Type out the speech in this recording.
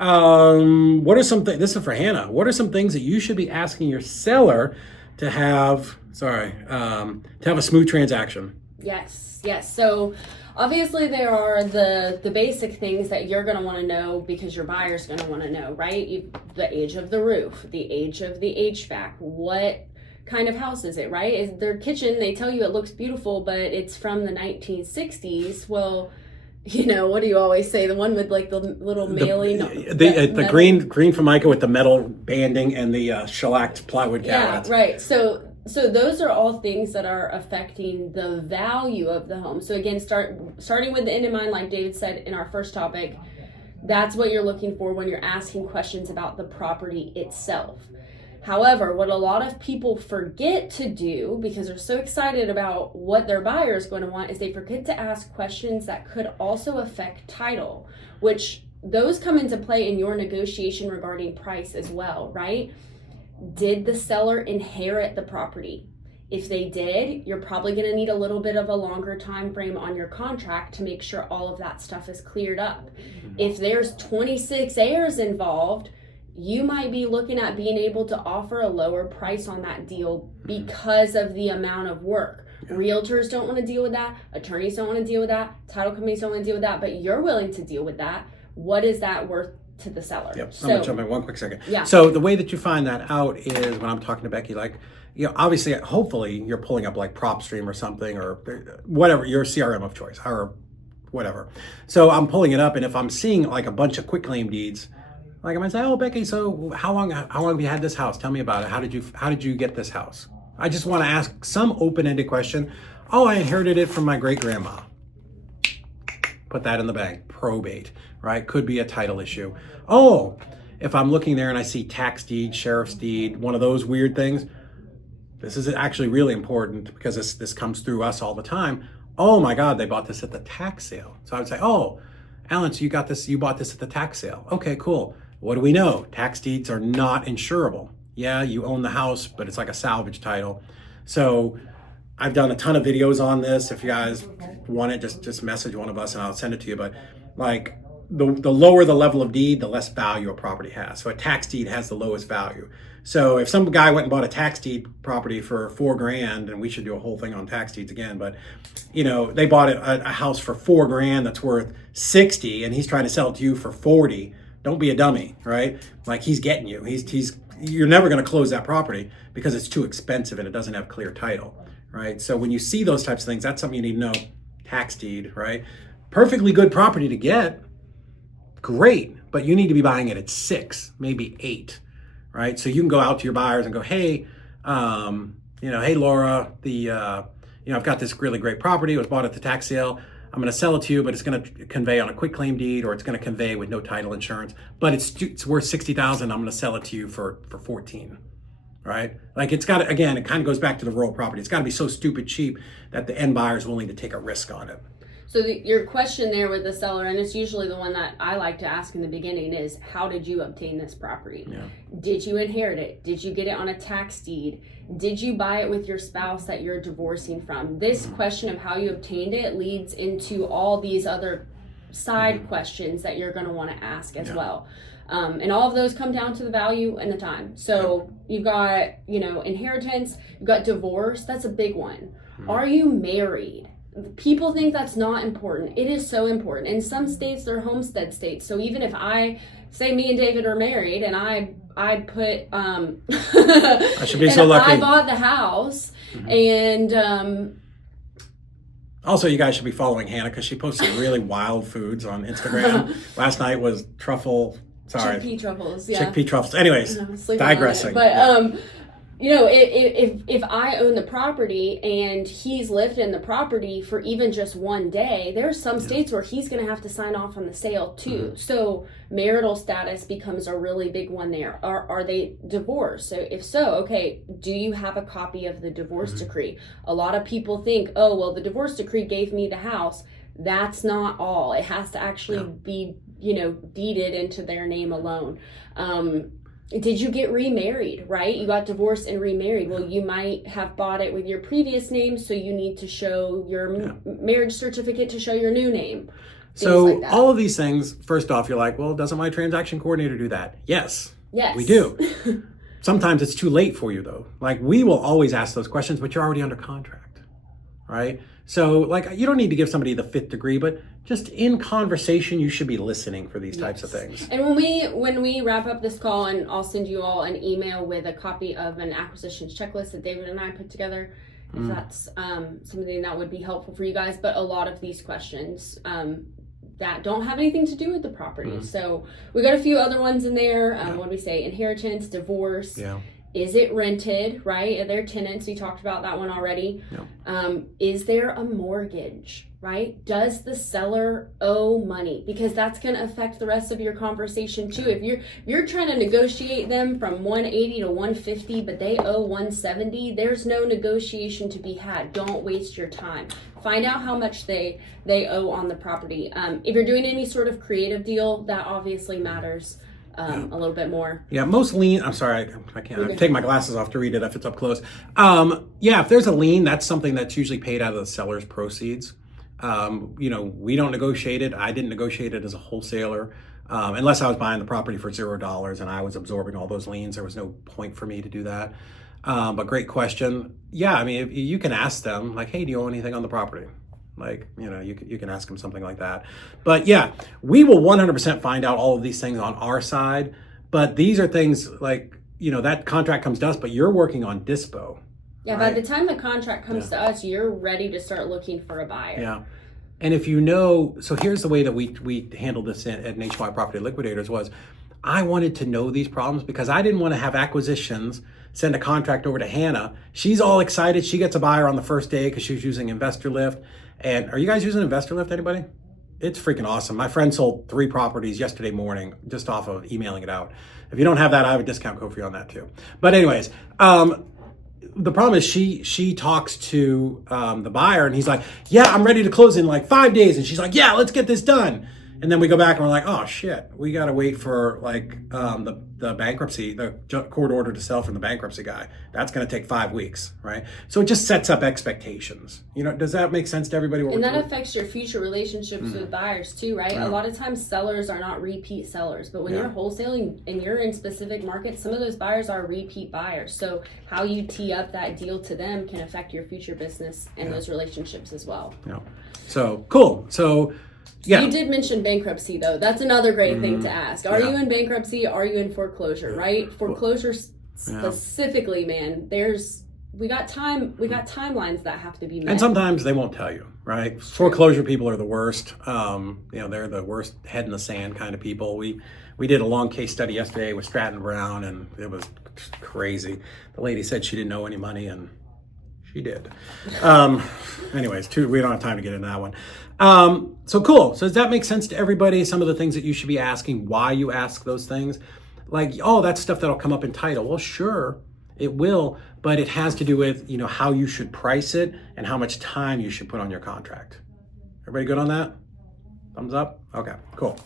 What are some things, this is for Hannah, what are some things that you should be asking your seller to have, to have a smooth transaction? Yes. So obviously there are the basic things that you're going to want to know because your buyer's going to want to know, right? The age of the roof, the age of the HVAC, what kind of house is it, right? Is their kitchen, they tell you it looks beautiful, but it's from the 1960s. Well, what do you always say? The one with like the little mailing, the green Formica with the metal banding and the shellacked plywood cabinets. Yeah, right. So those are all things that are affecting the value of the home. So again, starting with the end in mind, like David said in our first topic, that's what you're looking for when you're asking questions about the property itself. However, what a lot of people forget to do because they're so excited about what their buyer is going to want is they forget to ask questions that could also affect title, which those come into play in your negotiation regarding price as well, right? Did the seller inherit the property? If they did, you're probably going to need a little bit of a longer time frame on your contract to make sure all of that stuff is cleared up. If there's 26 heirs involved, you might be looking at being able to offer a lower price on that deal because of the amount of work. Yeah. Realtors don't want to deal with that. Attorneys don't want to deal with that. Title companies don't want to deal with that, but you're willing to deal with that. What is that worth to the seller? Yep. I'm going to jump in one quick second. Yeah. So the way that you find that out is when I'm talking to Becky, obviously, hopefully you're pulling up like PropStream or something or whatever, your CRM of choice or whatever. So I'm pulling it up, and if I'm seeing like a bunch of quitclaim deeds, like I might say, oh, Becky, so how long have you had this house? Tell me about it. How did you get this house? I just want to ask some open-ended question. Oh, I inherited it from my great-grandma. Put that in the bank. Probate, right? Could be a title issue. Oh, if I'm looking there and I see tax deed, sheriff's deed, one of those weird things, this is actually really important because this comes through us all the time. Oh my God, they bought this at the tax sale. So I would say, oh, Alan, so you bought this at the tax sale. Okay, cool. What do we know? Tax deeds are not insurable. Yeah, you own the house, but it's like a salvage title. So I've done a ton of videos on this. If you guys want it, just message one of us and I'll send it to you. But like the lower the level of deed, the less value a property has. So a tax deed has the lowest value. So if some guy went and bought a tax deed property for $4,000, and we should do a whole thing on tax deeds again, but they bought a house for $4,000 that's worth 60, and he's trying to sell it to you for 40. Don't be a dummy, right? Like he's getting you. You're never going to close that property because it's too expensive and it doesn't have clear title, right? So when you see those types of things, that's something you need to know. Tax deed, right? Perfectly good property to get, great, but you need to be buying it at 6, maybe 8, right? So you can go out to your buyers and go, hey, hey Laura, I've got this really great property. It was bought at the tax sale. I'm going to sell it to you, but it's going to convey on a quitclaim deed, or it's going to convey with no title insurance. But it's worth $60,000. I'm going to sell it to you for 14, right? Like it kind of goes back to the rural property. It's got to be so stupid cheap that the end buyer is willing to take a risk on it. So your question there with the seller, and it's usually the one that I like to ask in the beginning, is how did you obtain this property? Yeah. Did you inherit it? Did you get it on a tax deed? Did you buy it with your spouse that you're divorcing from? This question of how you obtained it leads into all these other side questions that you're going to want to ask as well. And all of those come down to the value and the time. So you've got, inheritance, you've got divorce. That's a big one. Are you married? People think that's not important. It is so important. In some states, they're homestead states. So even if I say me and David are married and I put I should be so lucky. I bought the house and also you guys should be following Hannah because she posts some really wild foods on Instagram. Last night was chickpea truffles. Yeah. Chickpea truffles. Anyways, digressing. But if I own the property and he's lived in the property for even just one day, there's some states where he's going to have to sign off on the sale too. So marital status becomes a really big one there. Are they divorced? So if so, okay, do you have a copy of the divorce decree? A lot of people think, oh, well, the divorce decree gave me the house. That's not all. It has to actually be, deeded into their name alone. Did you get remarried, right? You got divorced and remarried. Well, you might have bought it with your previous name, so you need to show your marriage certificate to show your new name. So like that. all of these things, first off, you're like, well, doesn't my transaction coordinator do that? Yes, we do. Sometimes it's too late for you though. Like we will always ask those questions, but you're already under contract, right? So like you don't need to give somebody the 5th degree, but just in conversation, you should be listening for these types of things. And when we wrap up this call, and I'll send you all an email with a copy of an acquisitions checklist that David and I put together, if that's something that would be helpful for you guys. But a lot of these questions that don't have anything to do with the property. So we got a few other ones in there. What do we say? Inheritance, divorce. Yeah. Is it rented, right? Are there tenants? We talked about that one already. Is there a mortgage, right? Does the seller owe money? Because that's going to affect the rest of your conversation too. If you're trying to negotiate them from 180 to 150, but they owe 170, there's no negotiation to be had. Don't waste your time. Find out how much they owe on the property. If you're doing any sort of creative deal, that obviously matters. A little bit more. Yeah, most lien, I'm sorry, I can't I take my glasses off to read it if it's up close. If there's a lien, that's something that's usually paid out of the seller's proceeds. We don't negotiate it. I didn't negotiate it as a wholesaler. Unless I was buying the property for $0 and I was absorbing all those liens, there was no point for me to do that. But great question. Yeah, I mean, you can ask them like, hey, do you owe anything on the property? Like, you can ask them something like that. But yeah, we will 100% find out all of these things on our side. But these are things like, that contract comes to us, but you're working on dispo. Yeah, right? By the time the contract comes to us, you're ready to start looking for a buyer. Yeah. And if so here's the way that we handled this at Nationwide Property Liquidators was I wanted to know these problems because I didn't want to have acquisitions send a contract over to Hannah. She's all excited. She gets a buyer on the first day because she was using Investor Lift. And are you guys using Investor Lift, anybody? It's freaking awesome. My friend sold 3 properties yesterday morning just off of emailing it out. If you don't have that, I have a discount code for you on that too. But anyways, the problem is she talks to the buyer and he's like, yeah, I'm ready to close in like 5 days. And she's like, yeah, let's get this done. And then we go back and we're like, oh shit, we got to wait for like the bankruptcy, the court order to sell from the bankruptcy guy. That's going to take 5 weeks, right? So it just sets up expectations. Does that make sense to everybody? And that affects your future relationships with buyers too, right? Yeah. A lot of times sellers are not repeat sellers, but when you're wholesaling and you're in specific markets, some of those buyers are repeat buyers. So how you tee up that deal to them can affect your future business and those relationships as well. Yeah. So cool. So yeah. You did mention bankruptcy though. That's another great thing to ask. Are you in bankruptcy? Are you in foreclosure, right? Foreclosure specifically, man, we got timelines that have to be met. And sometimes they won't tell you, right? Foreclosure people are the worst. They're the worst head in the sand kind of people. We did a long case study yesterday with Stratton Brown and it was crazy. The lady said she didn't know any money and she did. Anyways, we don't have time to get into that one. So cool. So does that make sense to everybody? Some of the things that you should be asking, why you ask those things? Like, oh, that's stuff that'll come up in title. Well, sure, it will, but it has to do with, how you should price it and how much time you should put on your contract. Everybody good on that? Thumbs up? Okay, cool.